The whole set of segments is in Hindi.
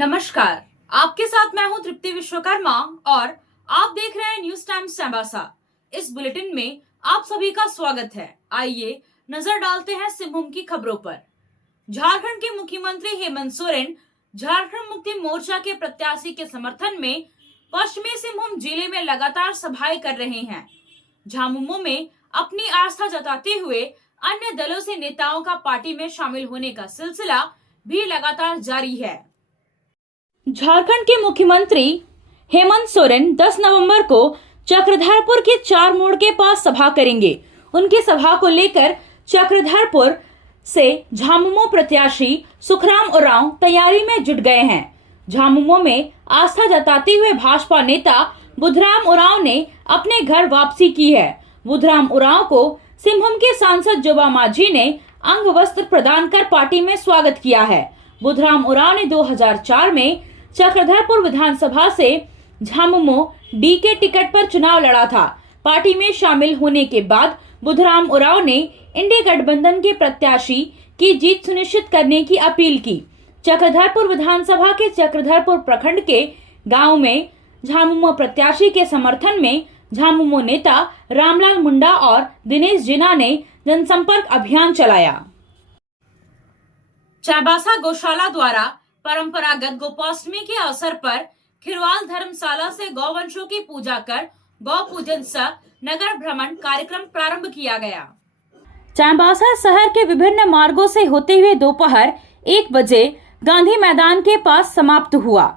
नमस्कार, आपके साथ मैं हूं तृप्ति विश्वकर्मा और आप देख रहे हैं न्यूज टाइम्स चाईबासा। इस बुलेटिन में आप सभी का स्वागत है। आइए नजर डालते हैं सिंहभूम की खबरों पर। झारखंड के मुख्यमंत्री हेमंत सोरेन झारखंड मुक्ति मोर्चा के प्रत्याशी के समर्थन में पश्चिमी सिंहभूम जिले में लगातार सभाएं कर रहे हैं। झामुमो में अपनी आस्था जताते हुए अन्य दलों से नेताओं का पार्टी में शामिल होने का सिलसिला भी लगातार जारी है। झारखंड के मुख्यमंत्री हेमंत सोरेन 10 नवंबर को चक्रधरपुर के 4 मोड़ के पास सभा करेंगे। उनकी सभा को लेकर चक्रधरपुर से झामुमो प्रत्याशी सुखराम उरांव तैयारी में जुट गए हैं। झामुमो में आस्था जताते हुए भाजपा नेता बुधराम उरांव ने अपने घर वापसी की है। बुधराम उरांव को सिंहभूम के सांसद जोबा मांझी ने अंग वस्त्र प्रदान कर पार्टी में स्वागत किया है। बुधराम उरांव ने 2004 में चक्रधरपुर विधानसभा से झामुमो डी के टिकट पर चुनाव लड़ा था। पार्टी में शामिल होने के बाद बुधराम उरांव ने इंडी गठबंधन के प्रत्याशी की जीत सुनिश्चित करने की अपील की। चक्रधरपुर विधानसभा के चक्रधरपुर प्रखंड के गांव में झामुमो प्रत्याशी के समर्थन में झामुमो नेता रामलाल मुंडा और दिनेश जिना ने जनसंपर्क अभियान चलाया। चाईबासा गौशाला द्वारा परंपरागत गोपाष्टमी के अवसर पर खिरवाल धर्मशाला से गौवंशों की पूजा कर गौ पूजन सह नगर भ्रमण कार्यक्रम प्रारंभ किया गया। चाईबासा शहर के विभिन्न मार्गों से होते हुए दोपहर 1 बजे गांधी मैदान के पास समाप्त हुआ।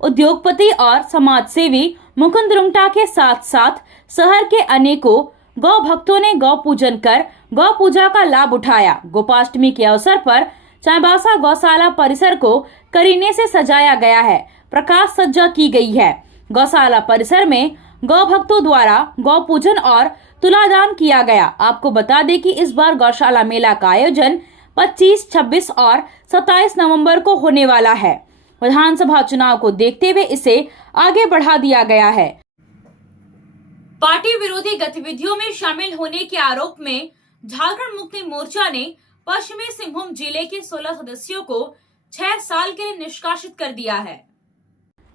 उद्योगपति और समाज सेवी मुकुंद रुंगटा के साथ साथ शहर के अनेकों गौ भक्तों ने गौ पूजन कर गौ पूजा का लाभ उठाया। गोपाष्टमी के अवसर पर चाईबासा गौशाला परिसर को करीने से सजाया गया है। प्रकाश सज्जा की गई है। गौशाला परिसर में गौ भक्तों द्वारा गौ पूजन और तुलादान किया गया। आपको बता दें कि इस बार गौशाला मेला का आयोजन 25, 26 और 27 नवंबर को होने वाला है। विधानसभा चुनाव को देखते हुए इसे आगे बढ़ा दिया गया है। पार्टी विरोधी गतिविधियों में शामिल होने के आरोप में झारखंड मुक्ति मोर्चा ने पश्चिमी सिंहभूम जिले के 16 सदस्यों को 6 साल के लिए निष्कासित कर दिया है।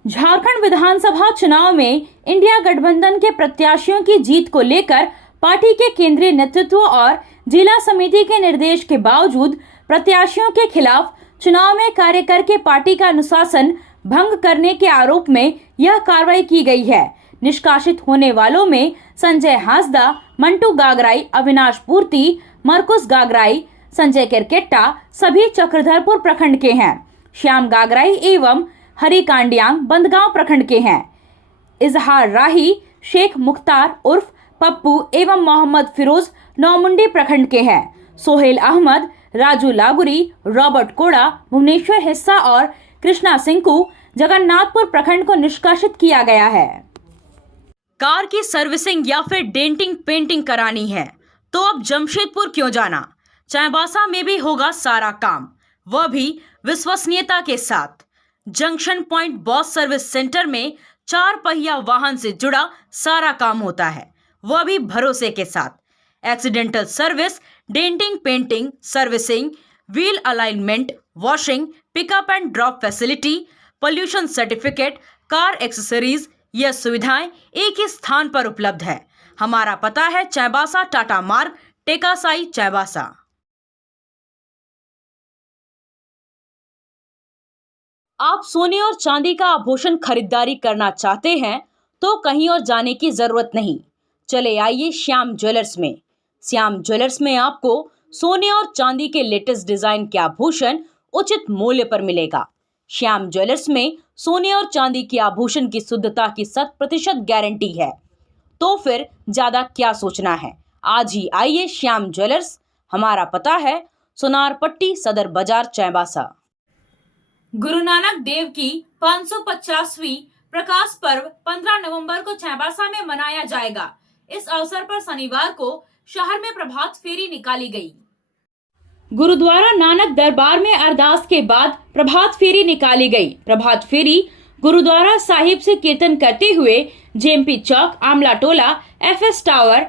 झारखंड विधानसभा चुनाव में इंडिया गठबंधन के प्रत्याशियों की जीत को लेकर पार्टी के केंद्रीय नेतृत्व और जिला समिति के निर्देश के बावजूद प्रत्याशियों के खिलाफ चुनाव में कार्य करके पार्टी का अनुशासन भंग करने के आरोप में यह कार्रवाई की गई है। निष्कासित होने वालों में संजय हांसदा, मंटू गागराई, अविनाश पूर्ति, मरकुस गागराई, संजय केरकेट्टा सभी चक्रधरपुर प्रखंड के हैं। श्याम गागराई एवं हरि कांडियांग बंदगांव प्रखंड के हैं। इजहार राही, शेख मुख्तार उर्फ पप्पू एवं मोहम्मद फिरोज नौमुंडी प्रखंड के हैं। सोहेल अहमद, राजू लागुरी, रॉबर्ट कोड़ा, भुवनेश्वर हिस्सा और कृष्णा सिंह को जगन्नाथपुर प्रखंड को निष्कासित किया गया है। कार की सर्विसिंग या फिर डेंटिंग पेंटिंग करानी है तो अब जमशेदपुर क्यों जाना। चाईबासा में भी होगा सारा काम, वह भी विश्वसनीयता के साथ। Junction point boss service centre में 4 पहिया वाहन से जुड़ा सारा काम होता है, वह भी भरोसे के साथ। Accidental service, denting painting, servicing, wheel alignment, washing, pickup and drop facility, pollution certificate, car accessories, यह सुविधाएं एक ही स्थान पर उपलब्ध है। हमारा पता है चाईबासा टाटा मार्ग, टेकासाई, चाईबासा। आप सोने और चांदी का आभूषण खरीदारी करना चाहते हैं तो कहीं और जाने की जरूरत नहीं। चले आइए श्याम ज्वेलर्स में। श्याम ज्वेलर्स में आपको सोने और चांदी के लेटेस्ट डिजाइन के आभूषण उचित मूल्य पर मिलेगा। श्याम ज्वेलर्स में सोने और चांदी के आभूषण की शुद्धता की 100% गारंटी है। तो फिर ज्यादा क्या सोचना है, आज ही आइए श्याम ज्वेलर्स। हमारा पता है सोनारपट्टी, सदर बाजार, चाईबासा। गुरु नानक देव की 550वीं प्रकाश पर्व 15 नवंबर को चाईबासा में मनाया जाएगा। इस अवसर पर शनिवार को शहर में प्रभात फेरी निकाली गई। गुरुद्वारा नानक दरबार में अरदास के बाद प्रभात फेरी निकाली गई। प्रभात फेरी गुरुद्वारा साहिब से कीर्तन करते हुए जेएमपी चौक, आमला टोला, एफएस टावर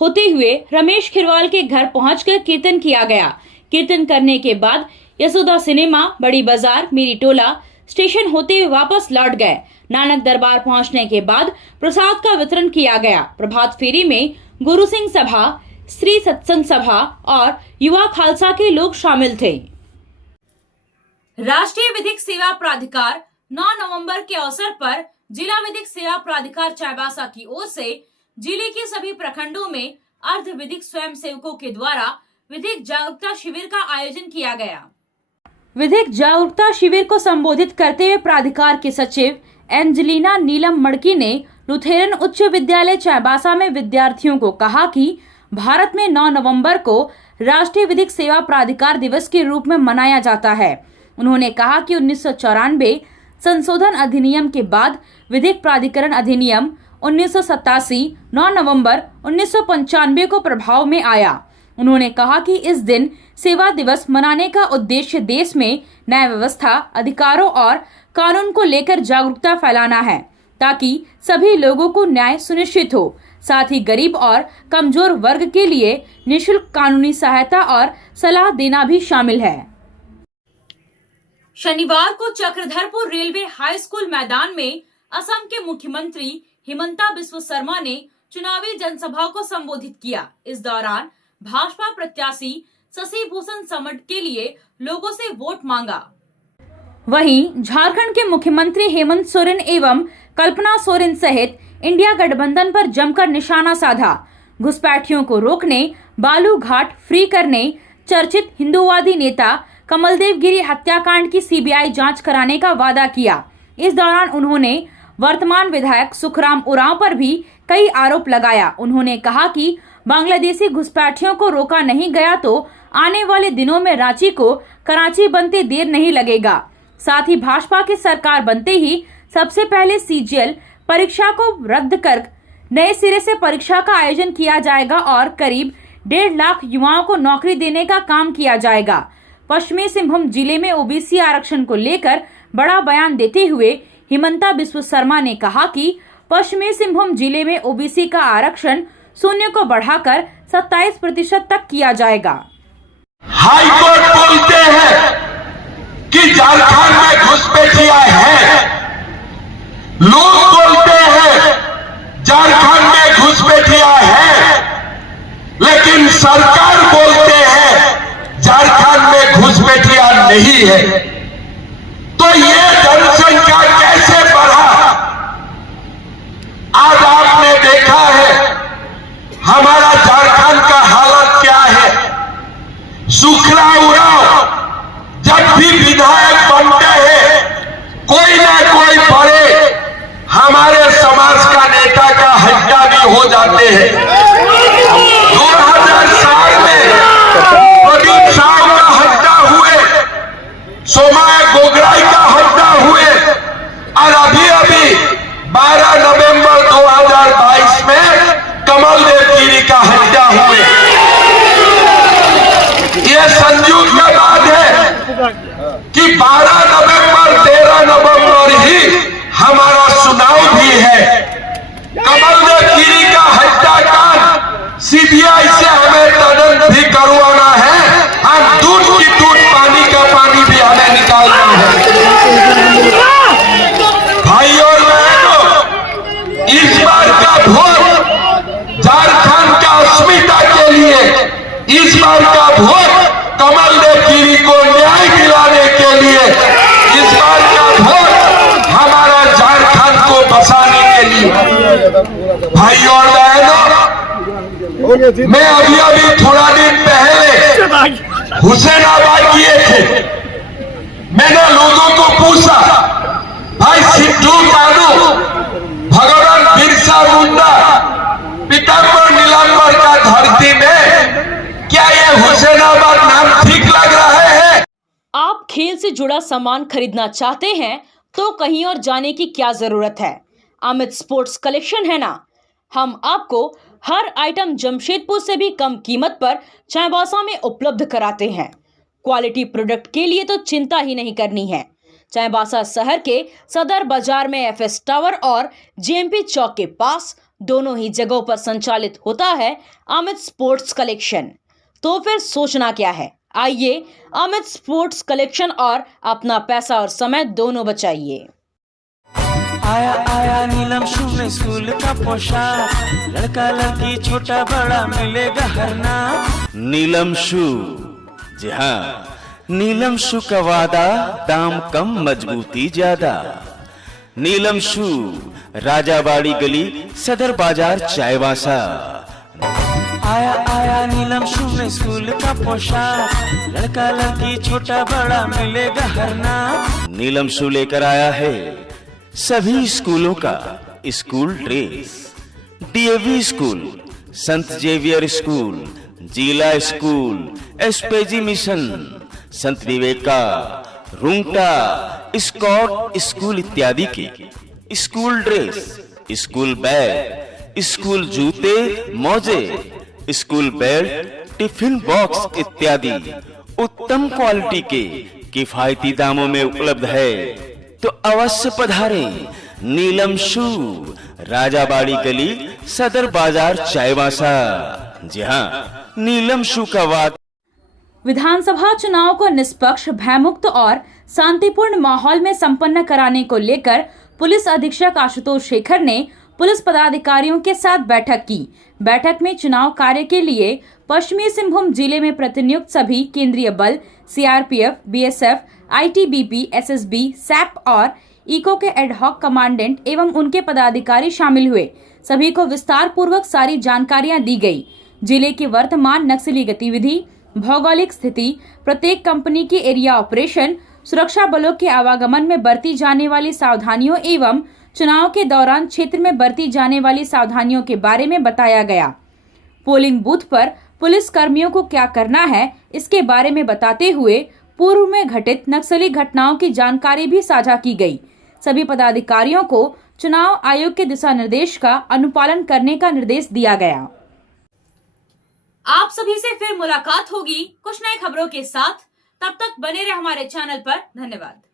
होते हुए रमेश खिरवाल के घर पहुंचकर कीर्तन किया गया। कीर्तन करने के बाद यशोदा सिनेमा, बड़ी बाजार, मेरी टोला, स्टेशन होते हुए वापस लौट गए। नानक दरबार पहुंचने के बाद प्रसाद का वितरण किया गया। प्रभात फेरी में गुरु सिंह सभा, श्री सत्संग सभा और युवा खालसा के लोग शामिल थे। राष्ट्रीय विधिक सेवा प्राधिकार 9 नवंबर के अवसर पर जिला विधिक सेवा प्राधिकार चाईबासा की ओर से जिले के सभी प्रखंडों में अर्ध विधिक स्वयं सेवकों के द्वारा विधिक जागरूकता शिविर का आयोजन किया गया। विधिक जागरूकता शिविर को संबोधित करते हुए प्राधिकार के सचिव एंजेलिना नीलम मड़की ने लुथेरन उच्च विद्यालय चाईबासा में विद्यार्थियों को कहा कि भारत में 9 नवंबर को राष्ट्रीय विधिक सेवा प्राधिकार दिवस के रूप में मनाया जाता है। उन्होंने कहा कि 1994 संशोधन अधिनियम के बाद विधिक प्राधिकरण अधिनियम 1987 9 नवंबर 1995 को प्रभाव में आया। उन्होंने कहा कि इस दिन सेवा दिवस मनाने का उद्देश्य देश में न्याय व्यवस्था, अधिकारों और कानून को लेकर जागरूकता फैलाना है ताकि सभी लोगों को न्याय सुनिश्चित हो। साथ ही गरीब और कमजोर वर्ग के लिए निःशुल्क कानूनी सहायता और सलाह देना भी शामिल है। शनिवार को चक्रधरपुर रेलवे हाई स्कूल मैदान में असम के मुख्यमंत्री हिमंता बिस्वा शर्मा ने चुनावी जनसभा को संबोधित किया। इस दौरान भाजपा प्रत्याशी शशि भूषण समट के लिए लोगों से वोट मांगा। वहीं झारखंड के मुख्यमंत्री हेमंत सोरेन एवं कल्पना सोरेन सहित इंडिया गठबंधन पर जमकर निशाना साधा। घुसपैठियों को रोकने, बालू घाट फ्री करने, चर्चित हिंदूवादी नेता कमलदेव गिरी हत्याकांड की सीबीआई जांच कराने का वादा किया। इस दौरान उन्होंने वर्तमान विधायक सुखराम उरांव पर भी कई आरोप लगाया। उन्होंने कहा कि बांग्लादेशी घुसपैठियों को रोका नहीं गया तो आने वाले दिनों में रांची को कराची बनते देर नहीं लगेगा। साथ ही भाजपा की सरकार बनते ही सबसे पहले सीजीएल परीक्षा को रद्द कर नए सिरे से परीक्षा का आयोजन किया जाएगा और करीब 1.5 लाख युवाओं को नौकरी देने का काम किया जाएगा। पश्चिमी सिंहभूम जिले में ओबीसी आरक्षण को लेकर बड़ा बयान देते हुए हिमंता बिस्वा शर्मा ने कहा कि पश्चिमी सिंहभूम जिले में ओबीसी का आरक्षण 0 को बढ़ाकर 27% तक किया जाएगा। हाईकोर्ट बोलते हैं कि झारखंड में घुसपैठियां हैं, लोग बोलते हैं झारखंड में घुसपैठियां हैं, लेकिन सरकार बोलते हैं झारखंड में घुसपैठियां नहीं है। तो ये जनसंख्या कैसे बढ़ा? आज आपने देखा है हमारा झारखंड का हालत क्या है। सुखराम उरांव जब भी विधायक बनते हैं कोई ना कोई बड़े हमारे समाज का नेता का हत्या भी हो जाते हैं। 2007 में प्रदीप साहब का हत्या हुए, सोमाया गोगराई का हत्या हुए और अभी 12 नवंबर 2022 में कमलदेव गिरी का हत्या हुए। ये संयोग का बात है कि 12 नवंबर 13 नवंबर ही हमारा चुनाव भी है। कमलदेव गिरी का हत्याकांड सीबीआई से हमें तदंत भी करवाना है। हम दूध की दूध, पानी का पानी भी हमें निकालना है। भाई और बहनों, इस बार का वोट झारखंड का अस्मिता के लिए, इस बार का वोट कमलदेव गिरी को न्याय दिलाने के लिए, इस बार का वोट हमारा झारखंड को बसाने के लिए। भाई और बहनों, मैं अभी थोड़ा दिन पहले हुसैनाबाद किए थे। मैंने लोगों को पूछा, भाई सिद्धू कानू, भगवान बिरसा मुंडा, पीताम्बर नीलांबर का धरती में क्या ये हुसैनाबाद नाम ठीक लग रहा है? आप खेल से जुड़ा सामान खरीदना चाहते हैं तो कहीं और जाने की क्या जरूरत है। अमित स्पोर्ट्स कलेक्शन है ना। हम आपको हर आइटम जमशेदपुर से भी कम कीमत पर चाईबासा में उपलब्ध कराते हैं। क्वालिटी प्रोडक्ट के लिए तो चिंता ही नहीं करनी है। चाईबासा शहर के सदर बाजार में एफएस टावर और जेएमपी चौक के पास दोनों ही जगहों पर संचालित होता है अमित स्पोर्ट्स कलेक्शन। तो फिर सोचना क्या है, आइए अमित स्पोर्ट्स कलेक्शन और अपना पैसा और समय दोनों बचाइए। आया आया नीलम शू में स्कूल का पोशाक, लड़का लड़की छोटा बड़ा मिलेगा हर नाम। नीलम शू, जी हाँ, नीलम शू का वादा, दाम कम मजबूती ज्यादा। नीलम शू, राजाबाड़ी गली, सदर बाजार, चायवासा। आया आया नीलम शू में स्कूल का पोशाक, लड़का लड़की छोटा बड़ा मिलेगा हर नाम। नीलम शू लेकर आया है सभी स्कूलों का स्कूल ड्रेस। डीएवी स्कूल, संत जेवियर स्कूल, जिला स्कूल, एसपीजी मिशन, संत विवेका, रुंगटा, स्कॉट स्कूल इत्यादि के school dress, school bag, school जूते, मोजे, स्कूल बेल्ट, टिफिन बॉक्स इत्यादि उत्तम क्वालिटी के किफायती दामों में उपलब्ध है। तो अवश्य पधारें नीलम शू, राजाबाड़ी गली, सदर बाजार, चायवासा। जी हाँ, नीलम शू का वाद। विधानसभा चुनाव को निष्पक्ष, भयमुक्त और शांतिपूर्ण माहौल में संपन्न कराने को लेकर पुलिस अधीक्षक आशुतोष शेखर ने पुलिस पदाधिकारियों के साथ बैठक की। बैठक में चुनाव कार्य के लिए पश्चिमी सिंहभूम जिले में प्रतिनियुक्त सभी केंद्रीय बल, CRPF, BSF, ITBP, SSB, SAP और इको के एडहॉक कमांडेंट एवं उनके पदाधिकारी शामिल हुए। सभी को विस्तार पूर्वक सारी जानकारियां दी गई। जिले की वर्तमान नक्सली गतिविधि, भौगोलिक स्थिति, प्रत्येक कंपनी की एरिया ऑपरेशन, सुरक्षा बलों के आवागमन में बरती जाने वाली सावधानियों एवं चुनाव के दौरान क्षेत्र में बरती जाने वाली सावधानियों के बारे में बताया गया। पोलिंग बूथ पर पुलिस कर्मियों को क्या करना है, इसके बारे में बताते हुए पूर्व में घटित नक्सली घटनाओं की जानकारी भी साझा की गई। सभी पदाधिकारियों को चुनाव आयोग के दिशा निर्देश का अनुपालन करने का निर्देश दिया गया। आप सभी से फिर मुलाकात होगी कुछ नई खबरों के साथ। तब तक बने रहे हमारे चैनल पर। धन्यवाद।